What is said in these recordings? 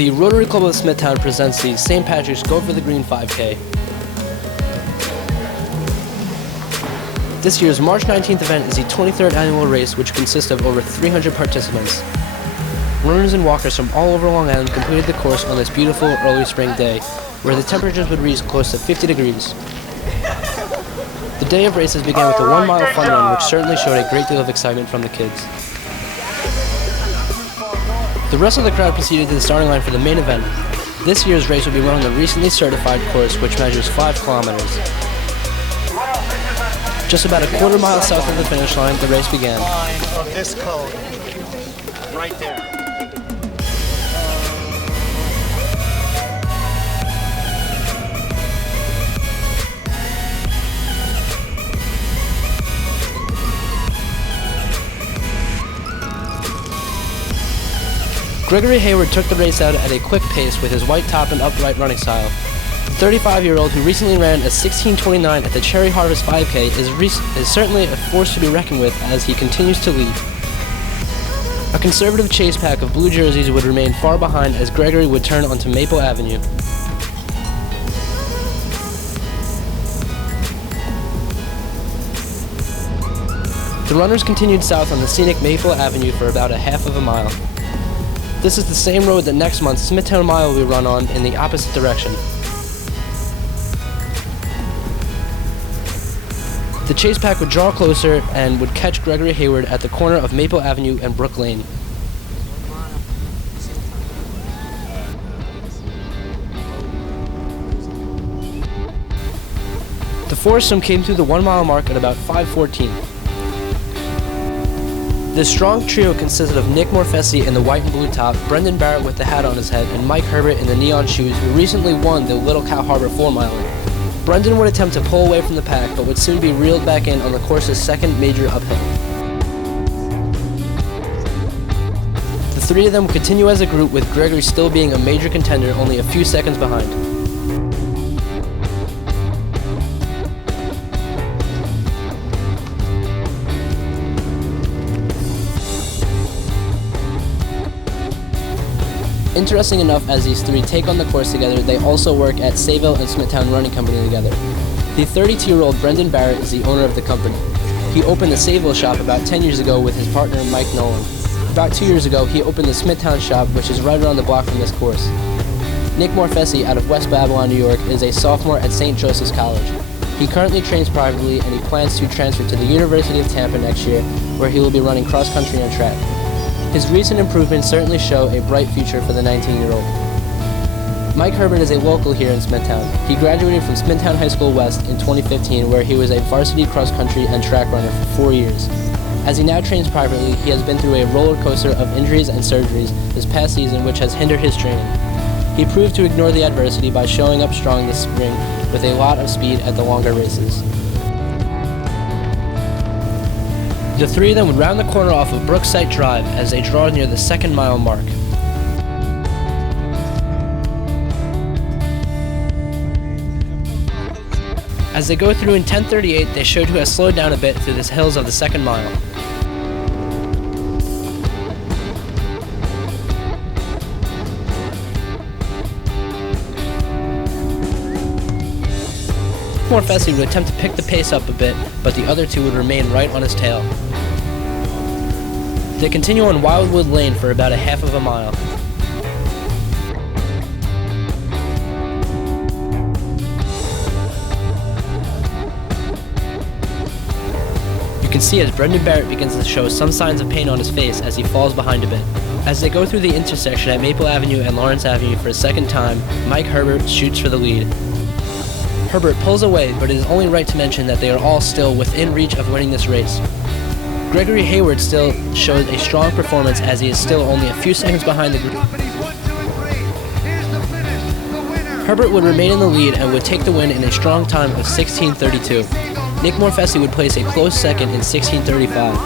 The Rotary Club of Smithtown presents the St. Patrick's Go for the Green 5K. This year's March 19th event is the 23rd annual race, which consists of over 300 participants. Runners and walkers from all over Long Island completed the course on this beautiful early spring day, where the temperatures would reach close to 50 degrees. The day of races began with a 1 mile fun run, which certainly showed a great deal of excitement from the kids. The rest of the crowd proceeded to the starting line for the main event. This year's race will be run on the recently certified course, which measures 5 kilometers. Just about a quarter mile south of the finish line, the race began. Line of this code, right there. Gregory Hayward took the race out at a quick pace with his white top and upright running style. The 35-year-old who recently ran a 16:29 at the Cherry Harvest 5K is certainly a force to be reckoned with as he continues to lead. A conservative chase pack of blue jerseys would remain far behind as Gregory would turn onto Maple Avenue. The runners continued south on the scenic Maple Avenue for about a half of a mile. This is the same road that next month Smithtown Mile will be run on in the opposite direction. The chase pack would draw closer and would catch Gregory Hayward at the corner of Maple Avenue and Brook Lane. The foursome came through the 1 mile mark at about 5:14. This strong trio consisted of Nick Morfessi in the white and blue top, Brendan Barrett with the hat on his head, and Mike Herbert in the neon shoes, who recently won the Little Cow Harbor 4-miler. Brendan would attempt to pull away from the pack, but would soon be reeled back in on the course's second major uphill. The three of them would continue as a group, with Gregory still being a major contender, only a few seconds behind. Interesting enough, as these three take on the course together, they also work at Sayville and Smithtown Running Company together. The 32-year-old Brendan Barrett is the owner of the company. He opened the Sayville shop about 10 years ago with his partner Mike Nolan. About 2 years ago, he opened the Smithtown shop, which is right around the block from this course. Nick Morfessi, out of West Babylon, New York, is a sophomore at St. Joseph's College. He currently trains privately, and he plans to transfer to the University of Tampa next year, where he will be running cross-country and track. His recent improvements certainly show a bright future for the 19-year-old. Mike Herbert is a local here in Smithtown. He graduated from Smithtown High School West in 2015, where he was a varsity cross-country and track runner for 4 years. As he now trains privately, he has been through a roller coaster of injuries and surgeries this past season, which has hindered his training. He proved to ignore the adversity by showing up strong this spring with a lot of speed at the longer races. The three of them would round the corner off of Brookside Drive as they draw near the 2nd mile mark. As they go through in 10:38, they show to have slowed down a bit through the hills of the 2nd mile. Morfessi would attempt to pick the pace up a bit, but the other two would remain right on his tail. They continue on Wildwood Lane for about a half of a mile. You can see as Brendan Barrett begins to show some signs of pain on his face as he falls behind a bit. As they go through the intersection at Maple Avenue and Lawrence Avenue for a second time, Mike Herbert shoots for the lead. Herbert pulls away, but it is only right to mention that they are all still within reach of winning this race. Gregory Hayward still showed a strong performance as he is still only a few seconds behind the group. Herbert would remain in the lead and would take the win in a strong time of 16:32. Nick Morfessi would place a close second in 16:35.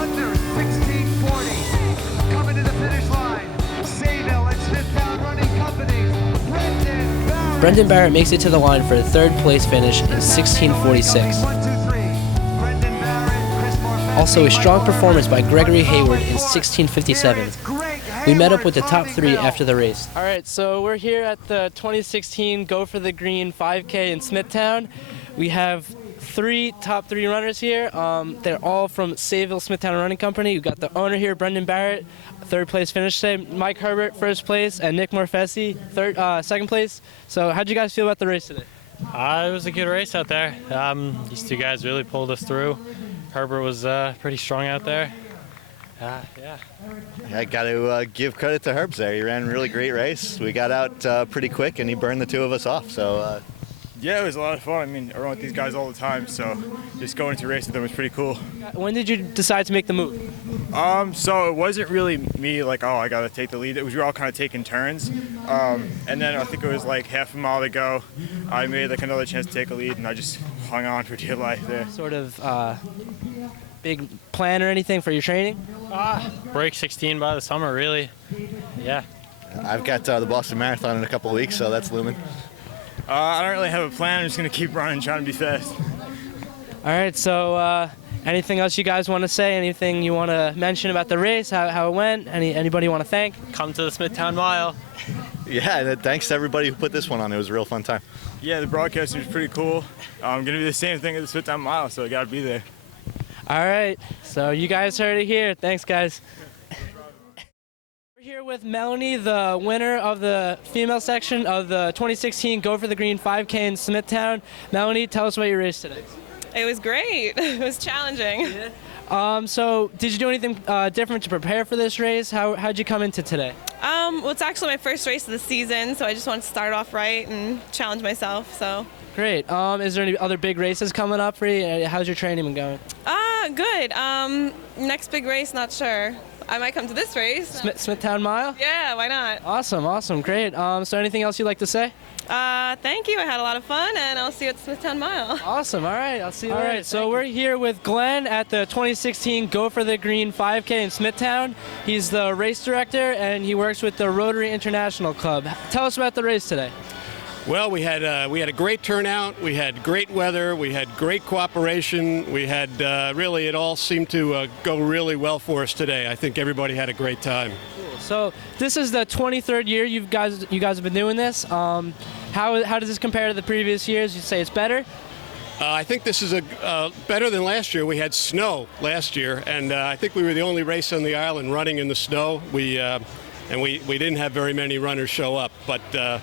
Brendan Barrett makes it to the line for a 3rd place finish in 16:46. Also a strong performance by Gregory Hayward in 16:57. We met up with the top 3 after the race. All right, so we're here at the 2016 Go for the Green 5K in Smithtown. We have top 3 runners here. They're all from Sayville Smithtown Running Company. We've got the owner here, Brendan Barrett, 3rd place finish today. Mike Herbert, 1st place, and Nick Morfesi, 2nd place. So how'd you guys feel about the race today? It was a good race out there. These 2 guys really pulled us through. Herbert was pretty strong out there. Yeah. I got to give credit to Herbs there. He ran a really great race. We got out pretty quick, and he burned the 2 of us off. So. Yeah, it was a lot of fun. I mean, I run with these guys all the time, so just going to race with them was pretty cool. When did you decide to make the move? So it wasn't really me like, oh, I got to take the lead. We were all kind of taking turns. And then I think it was like half a mile to go. I made like another chance to take a lead, and I just hung on for dear life there. Sort of big plan or anything for your training? Break 16 by the summer, really. Yeah. I've got the Boston Marathon in a couple of weeks, so that's looming. I don't really have a plan. I'm just going to keep running, trying to be fast. All right, so anything else you guys want to say? Anything you want to mention about the race, how it went? Anybody you want to thank? Come to the Smithtown Mile. Yeah, and thanks to everybody who put this one on. It was a real fun time. Yeah, the broadcasting was pretty cool. I'm going to do the same thing at the Smithtown Mile, so I got to be there. All right, so you guys heard it here. Thanks, guys. We're here with Melanie, the winner of the female section of the 2016 Go for the Green 5K in Smithtown. Melanie, tell us about your race today. It was great. It was challenging. Yeah. So did you do anything different to prepare for this race? How'd you come into today? Well, it's actually my first race of the season, so I just wanted to start off right and challenge myself. So. Great. Is there any other big races coming up for you? How's your training been going? Good. Next big race, not sure. I might come to this race. Smithtown Mile? Yeah, why not? Awesome, great. So anything else you'd like to say? Thank you. I had a lot of fun, and I'll see you at Smithtown Mile. Awesome. All right, I'll see you later. All right, so we're here with Glenn at the 2016 Go for the Green 5K in Smithtown. He's the race director, and he works with the Rotary International Club. Tell us about the race today. Well, we had a great turnout. We had great weather. We had great cooperation. We had really, it all seemed to go really well for us today. I think everybody had a great time. Cool. So this is the 23rd year you guys have been doing this. How does this compare to the previous years? You'd say it's better? I think this is better than last year. We had snow last year, and I think we were the only race on the island running in the snow. We didn't have very many runners show up, but.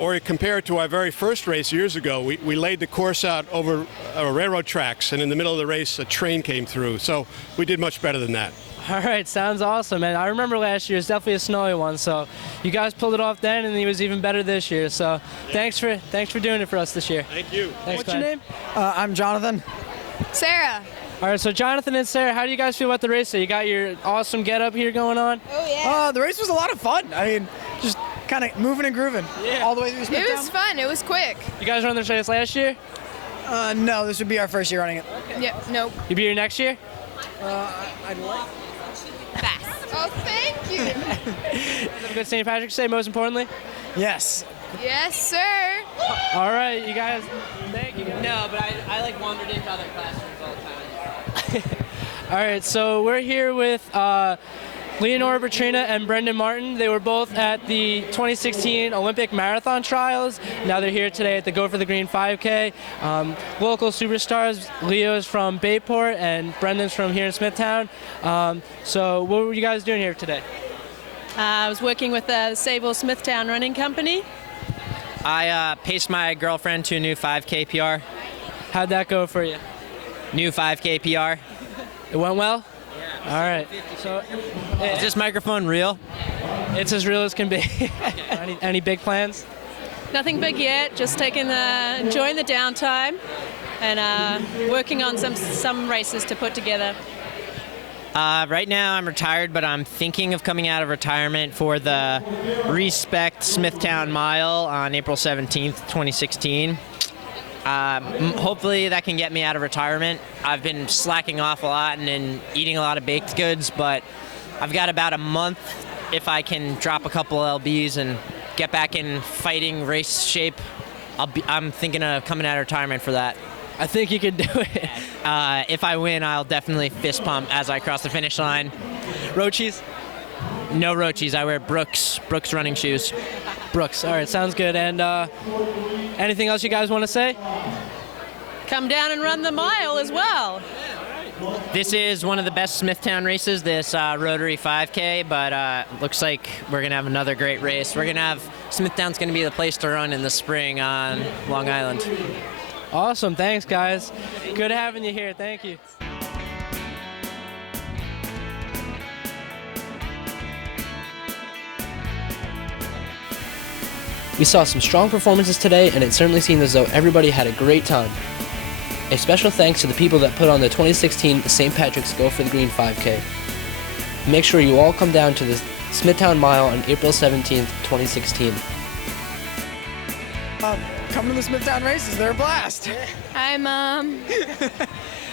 Or compare it to our very first race years ago, we laid the course out over railroad tracks, and in the middle of the race, a train came through. So we did much better than that. All right, sounds awesome. And I remember last year, it was definitely a snowy one. So you guys pulled it off then, and it was even better this year. So thanks for doing it for us this year. Thank you. Thanks, What's Glenn. your name? I'm Jonathan. Sarah. All right, so Jonathan and Sarah, how do you guys feel about the race? So you got your awesome get-up here going on? Oh, yeah. The race was a lot of fun. I mean, just kind of moving and grooving all the way through Smithtown. It was fun. It was quick. You guys run this race last year? No, this would be our first year running it. Okay. Yeah, nope. You be here next year? I'd like. Fast. Oh, thank you. Have a good St. Patrick's Day, most importantly? Yes. Yes, sir. All right, you guys. Thank you. No, but I like wandered into other classrooms all the time. All right, so we're here with Leonora Bertrina and Brendan Martin. They were both at the 2016 Olympic Marathon Trials. Now they're here today at the Go for the Green 5K. Local superstars. Leo is from Bayport and Brendan's from here in Smithtown. So what were you guys doing here today? I was working with the Sayville Smithtown Running Company. I paced my girlfriend to a new 5K PR. How'd that go for you? New 5K PR. It went well? Yeah. All right. So, is this microphone real? It's as real as can be. Any big plans? Nothing big yet. Just enjoying the downtime and working on some races to put together. Right now I'm retired, but I'm thinking of coming out of retirement for the Respect Smithtown Mile on April 17th, 2016. Hopefully that can get me out of retirement. I've been slacking off a lot and eating a lot of baked goods, but I've got about a month if I can drop a couple LBs and get back in fighting race shape. I'm thinking of coming out of retirement for that. I think you can do it. If I win, I'll definitely fist pump as I cross the finish line. Road cheese? No Rochis. I wear Brooks running shoes. Brooks. All right, sounds good. And anything else you guys want to say? Come down and run the mile as well. This is one of the best Smithtown races, this Rotary 5K, but looks like we're going to have another great race. Smithtown's going to be the place to run in the spring on Long Island. Awesome. Thanks, guys. Good having you here. Thank you. We saw some strong performances today, and it certainly seemed as though everybody had a great time. A special thanks to the people that put on the 2016 St. Patrick's Go for the Green 5K. Make sure you all come down to the Smithtown Mile on April 17th, 2016. Come to the Smithtown races. They're a blast. Hi, Mom.